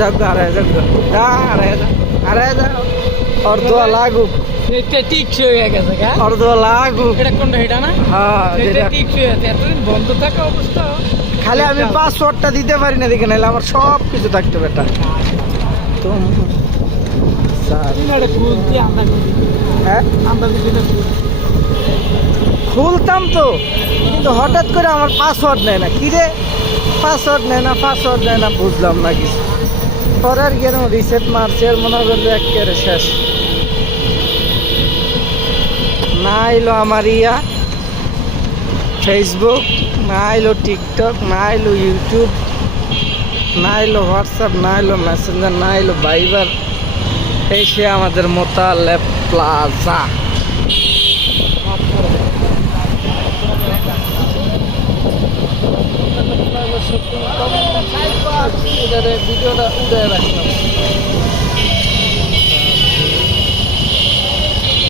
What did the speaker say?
যাক হারায় যাক যা হারায় যা হারায় যা অর্ধ লাগুক এটা টিকসই হয়ে গেছে গা অর্ধ লাগুক এটা কোনটা এটা না হ্যাঁ এটা যেটা টিকসই আছে এতদিন বন্ধ থাকা অবস্থা খালি আমি পাসওয়ার্ডটা দিতে পারি না দেখে নাহলে আমার সব কিছু থাকতো বেটা তো স্যার এটা খুলতে আমরা হ্যাঁ আমরা দিলে খুলতাম তো কিন্তু হঠাৎ করে আমার পাসওয়ার্ড নেয় না কি রে পাসওয়ার্ড নেয় না বুঝলাম না কিছু পরে আর গেলাম রিসেট মারছে আর মনে করবে একেবারে শেষ না এলো আমার ফেসবুক না এলো টিকটক না এলো ইউটিউব না এলো হোয়াটসঅ্যাপ না এলো মেসেঞ্জার না এলো ভাইবার এই সে আমাদের মোতালেব প্লাজা ভিডিওটা উড়ে রাখলাম